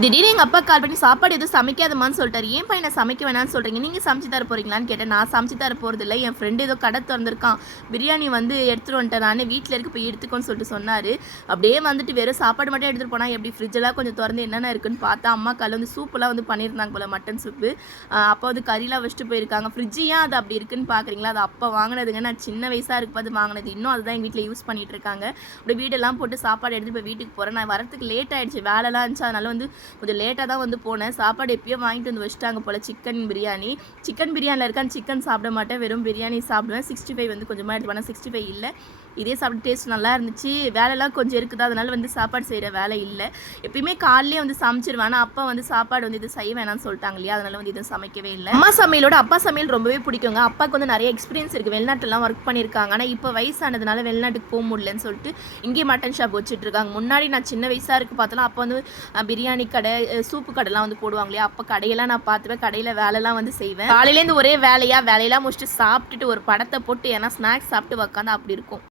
திடீர்னு எங்கள் அப்பா கால் பண்ணி சாப்பாடு எதுவும் சமைக்காதமான்னு சொல்லிட்டாரு. ஏன் பையனை சமைக்க வேணாம்னு சொல்கிறீங்க, நீங்கள் சமைச்சு தர போகிறீங்களான்னு கேட்டேன். நான் சமைச்சு தர போகிறதில்ல, என் ஃப்ரெண்டு ஏதோ கடை திறந்திருக்கான், பிரியாணி வந்து எடுத்துகிட்டு வந்துட்டேன், நான் வீட்டில் இருக்க போய் எடுத்துக்கோன்னு சொல்லிட்டு சொன்னார். அப்படியே வந்துட்டு வெறும் சாப்பாடு மட்டும் எடுத்துகிட்டு போனால் எப்படி, ஃப்ரிட்ஜெல்லாம் கொஞ்சம் திறந்து என்னென்ன இருக்குன்னு பார்த்தா அம்மா காலையில் வந்து சூப்பெல்லாம் வந்து பண்ணியிருந்தாங்க போல், மட்டன் சூப்பு. அப்போ வந்து கறிலாம் வச்சுட்டு போயிருக்காங்க. ஃப்ரிட்ஜு ஏன் அது அப்படி இருக்குன்னு பார்க்குறீங்களா, அது அப்போ வாங்கினதுங்க, நான் சின்ன வயசாக இருக்கும்போது வாங்கினது, இன்னும் அதுதான் எங்கள் வீட்டில் யூஸ் பண்ணிகிட்டு இருக்காங்க. அப்படியே வீடெல்லாம் போட்டு சாப்பாடு எடுத்துகிட்டு போய் வீட்டுக்கு போகிறேன். நான் வரத்துக்கு லேட் ஆகிடுச்சு, வேலைலாம் இருந்துச்சு, அதனால வந்து கொஞ்சம் லேட்டாக தான் வந்து போனேன். சாப்பாடு எப்பயோ வாங்கிட்டு வந்து வச்சுட்டாங்க போல், சிக்கன் பிரியாணி. சிக்கன் பிரியாணியில் இருக்கான்னு சிக்கன் சாப்பிட மாட்டேன், வெறும் பிரியாணி சாப்பிடுவேன். 65 வந்து கொஞ்சமாக எடுத்து பண்ணேன், 65 இல்லை. இதே சாப்பிட்டு டேஸ்ட் நல்லா இருந்துச்சு. வேலைலாம் கொஞ்சம் இருக்குது, அதனால வந்து சாப்பாடு செய்கிற வேலை இல்லை. எப்பயுமே காலையிலே வந்து சமைச்சிருவேன். ஆனால் அப்பா வந்து சாப்பாடு வந்து இது செய்ய வேணாம்னு சொல்லிட்டாங்க இல்லையா, அதனால வந்து இதுவும் சமைக்கவே இல்லை. அம்மா சமையலோட அப்பா சமையல் ரொம்பவே பிடிக்குங்க. அப்பாவுக்கு வந்து நிறைய எக்ஸ்பீரியன்ஸ் இருக்குது, வெளிநாட்டிலாம் ஒர்க் பண்ணியிருக்காங்க. ஆனால் இப்போ வயசானதுனால வெளிநாட்டுக்கு போக முடியலன்னு சொல்லிட்டு இங்கே மட்டன் ஷாப் வச்சுட்டு இருக்காங்க. முன்னாடி நான் சின்ன வயசாக இருக்கு பார்த்தலாம், அப்போ வந்து பிரியாணி கடை, சூப்பு கடைலாம் வந்து போடுவாங்க இல்லையா, அப்போ கடையெல்லாம் நான் பார்த்துவேன். கடையில் வேலைலாம் வந்து செய்வேன். காலையிலேருந்து ஒரே வேலையெல்லாம் முடிச்சுட்டு சாப்பிட்டுட்டு ஒரு படத்தை போட்டு ஏன்னா ஸ்நாக்ஸ் சாப்பிட்டு உக்காந்து அப்படி இருக்கும்.